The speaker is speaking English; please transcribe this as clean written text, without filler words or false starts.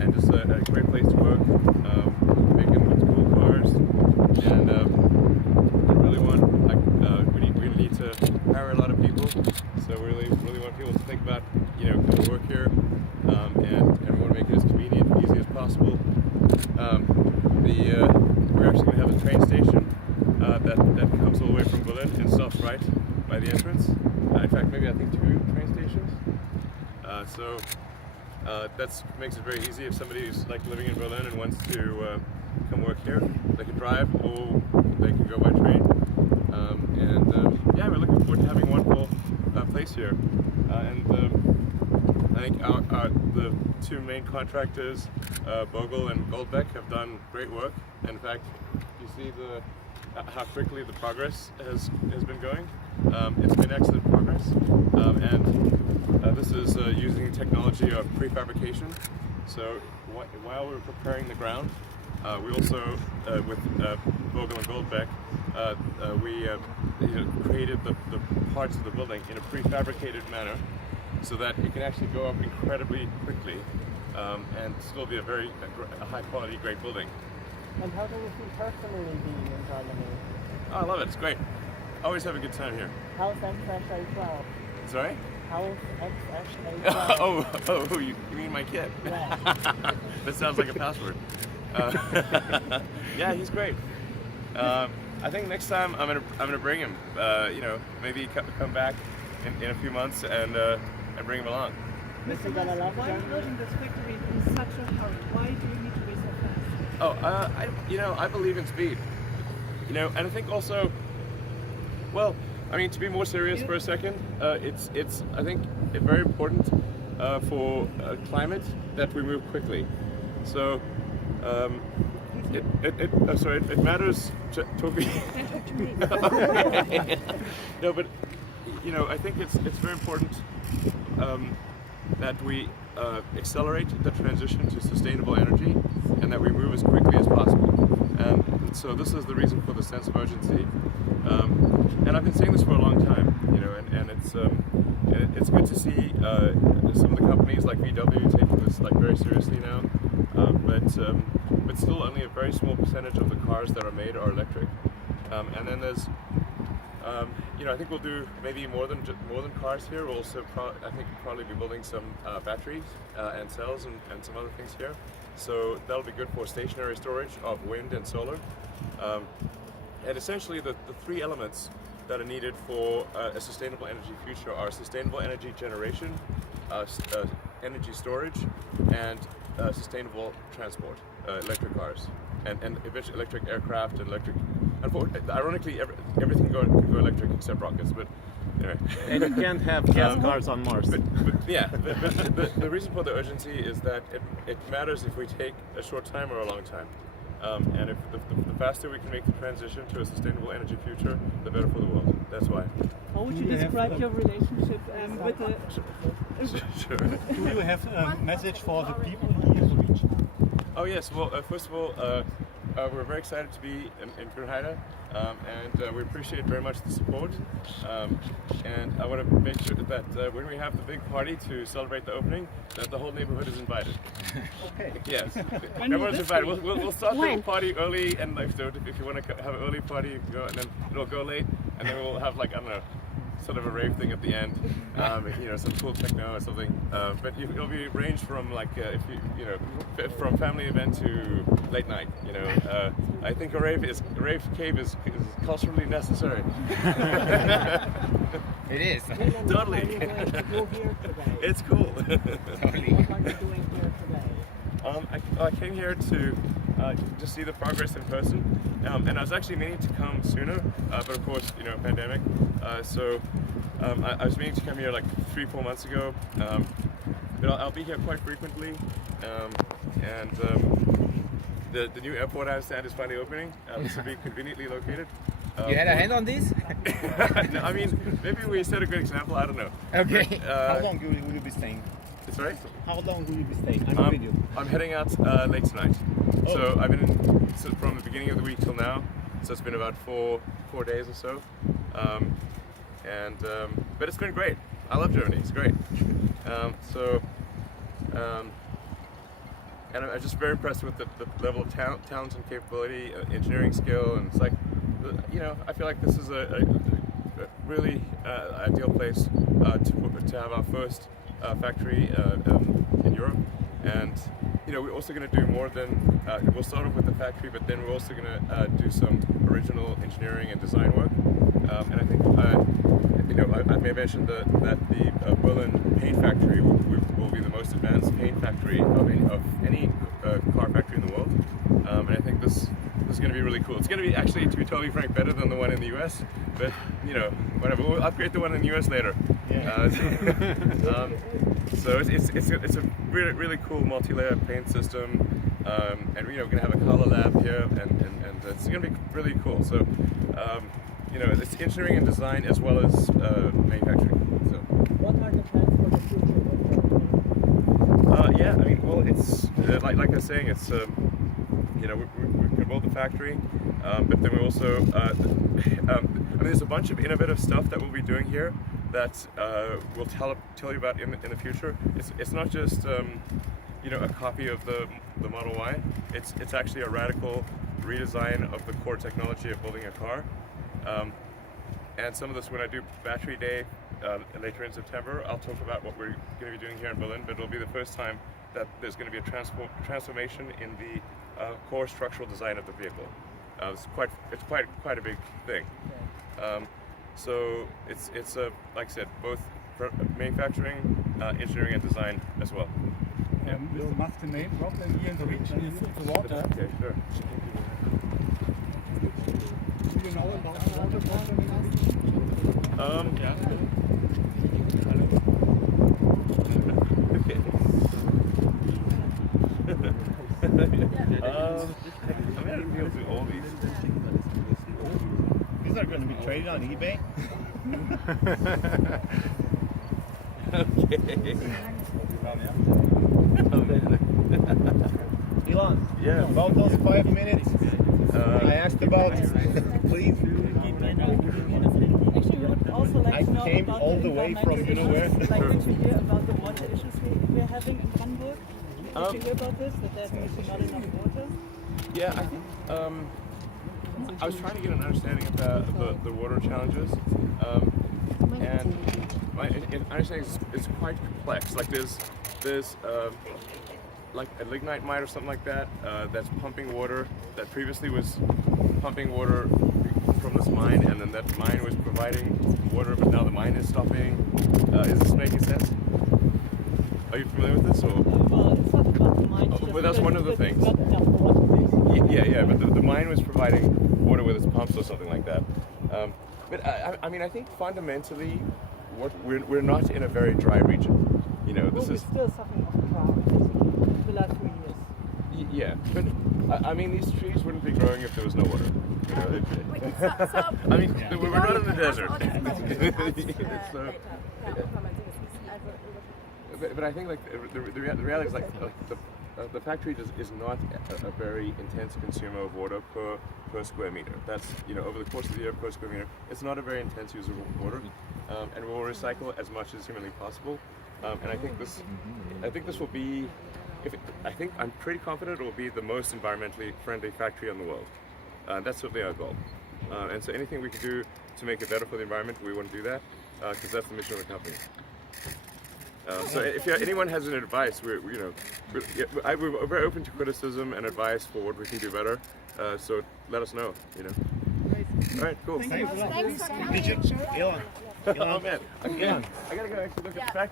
and just a great place to work, making cool cars, and really want we need to hire a lot of people, so we really want people to think about come to work here, and we want to make it as convenient and easy as possible. We're actually going to have a train station that comes all the way from Berlin and stops right by the entrance. In fact, maybe I think 2 train stations. So that makes it very easy if somebody who's like living in Berlin and wants to come work here. They can drive or they can go by train. Yeah, we're looking forward to having a wonderful place here. I think the 2 main contractors, Bogle and Goldbeck, have done great work. In fact, you see how quickly the progress has been going. It's been excellent progress, and this is using technology of prefabrication. So while we're preparing the ground, we also, with Bogle and Goldbeck, we created the parts of the building in a prefabricated manner, so that it can actually go up incredibly quickly and still be a high quality, great building. And how do you feel personally being in Germany? Oh, I love it. It's great. Always have a good time here. How's XSA12? Sorry? How's XSA12? Oh, you mean my kid? Yeah. That sounds like a password. Yeah, he's great. I think next time I'm gonna bring him. Maybe come back in a few months and bring him along. Mr. Gala, why are you building this factory in such a hurry? Why do you need to be so fast? I believe in speed. And I think also, well, I mean, to be more serious for a second, it's I think very important for climate that we move quickly. So it matters to me. No, but I think it's very important that we accelerate the transition to sustainable energy, and that we move as quickly as possible. And so this is the reason for the sense of urgency. And I've been saying this for a long time, and it's good to see some of the companies like VW taking this very seriously now. But still, only a very small percentage of the cars that are made are electric. And then there's I think we'll do maybe more than cars here. We'll also probably be building some batteries and cells and some other things here. So that'll be good for stationary storage of wind and solar. And essentially the 3 elements that are needed for a sustainable energy future are sustainable energy generation, energy storage, and sustainable transport, electric cars, and eventually electric aircraft and electric. Ironically, everything can go electric except rockets, but anyway. And you can't have gas cars on Mars. But the reason for the urgency is that it matters if we take a short time or a long time. And if the faster we can make the transition to a sustainable energy future, the better for the world. That's why. How would you describe your relationship with the... Sure. Do you have a message for the people here in the region? Oh yes, well first of all, we're very excited to be in Grünheide, and we appreciate very much the support. And I want to make sure that when we have the big party to celebrate the opening, that the whole neighborhood is invited. Okay. Yes, everyone's invited. We'll start the party early, and so if you want to have an early party, go, and then it'll go late, and then we'll have I don't know, sort of a rave thing at the end, some cool techno or something. But it'll be ranged from from family event to late night. I think a rave cave is culturally necessary. It is. Totally. It's cool. Totally. What are you doing here today? I came here to just see the progress in person, and I was actually meaning to come sooner, but of course, pandemic. So I was meaning to come here 3-4 months ago, but I'll be here quite frequently, and the new airport I understand is finally opening. This will be conveniently located. You had a hand on this? No, I mean, maybe we set a good example. I don't know. Okay. How long will you be staying? Sorry? How long will you be staying? I'm with you. I'm heading out late tonight. Oh. So I've been from the beginning of the week till now. So it's been about four days or so. But it's been great. I love Germany. It's great. And I'm just very impressed with the level of talent and capability, engineering skill, and it's like, you know, I feel like this is a really ideal place to have our first factory in Europe. And you know, we're also going to do more than we'll start off with the factory, but then we're also going to do some original engineering and design work. And I think you know, I may mention that the Berlin paint factory will be the most advanced paint factory of any car factory in the world. And I think this is going to be really cool. It's going to be, actually, to be totally frank, better than the one in the US. But you know, whatever. We'll upgrade the one in the US later. Yeah. So it's a really cool multi-layer paint system, and you know, we're going to have a color lab here, and it's going to be really cool. So you know, it's engineering and design as well as manufacturing. So What are the plans for the future? yeah, I mean, well, it's like I was saying, it's you know, we're going to build the factory, but then we also I mean, there's a bunch of innovative stuff that we'll be doing here that we'll tell you about in the future. It's not just you know, a copy of the Model Y. It's actually a radical redesign of the core technology of building a car. And some of this, when I do Battery Day later in September, I'll talk about what we're going to be doing here in Berlin. But it'll be the first time that there's going to be a transformation in the core structural design of the vehicle. It's quite a big thing. So it's like I said, both manufacturing, engineering, and design as well. Yeah. Mr. Musk, the main problem here in the region is the water. Okay, sure. Do you know about the water problem in the region? Yeah. I'm going to be able to do all these. These are going to be traded on eBay. Elon, Yeah. about those 5 minutes I asked about, please. Actually, we would also like I to know came about all the way from environmental you know where. issues, like did you hear about the water issues we're having in Hamburg? Did you hear about this? That there's maybe not enough water? Yeah, I think I was trying to get an understanding of the water challenges, and my understanding is quite complex. Like there's like a lignite mine or something like that that's pumping water that previously was pumping water from this mine, and then that mine was providing water, but now the mine is stopping. Is this making sense? Are you familiar with this? Or? Well, it's not about the mine. Oh, but that's one of the things. Not enough water. Yeah, but the mine was providing water with its pumps or something like that. But I mean, I think fundamentally, we're not in a very dry region. You know, this We're is still suffering from drought, basically, the last 3 years. yeah. But I mean, these trees wouldn't be growing if there was no water. You know, I mean, we're not in the desert. So, but I think like the reality is like the factory is not a very intense consumer of water per square meter. That's, you know, over the course of the year per square meter, it's not a very intense user of water, and we'll recycle as much as humanly possible. And I think this will be, I'm pretty confident it will be the most environmentally friendly factory in the world. That's certainly our goal. And so anything we can do to make it better for the environment, we want to do that, because that's the mission of the company. So if anyone has any advice, we're very open to criticism and advice for what we can do better. So let us know. You know. All right, cool. Thanks. Thanks for coming. Elon. Oh man, I gotta go actually look at the factory.